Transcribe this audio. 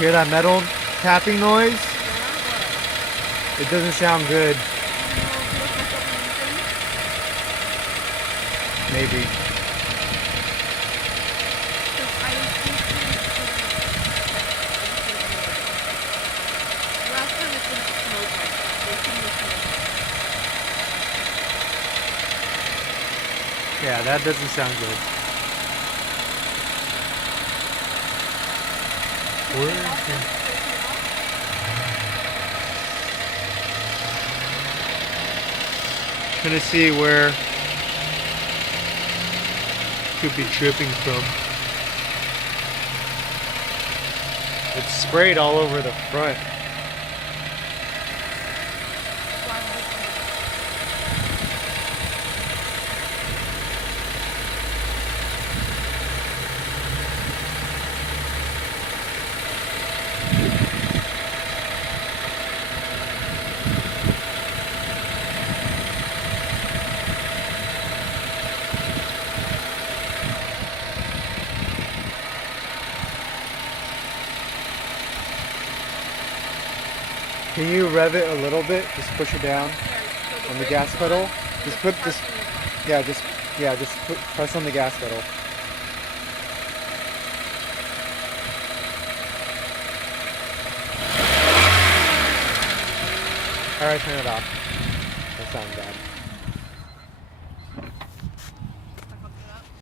hear that metal tapping noise? It doesn't sound good. Maybe. Yeah, that doesn't sound good. Trying to see where could be dripping from. It's sprayed all over the front. Can you rev it a little bit? Just push it down on the gas pedal. Just put this, press on the gas pedal. All right, turn it off. That sounds bad.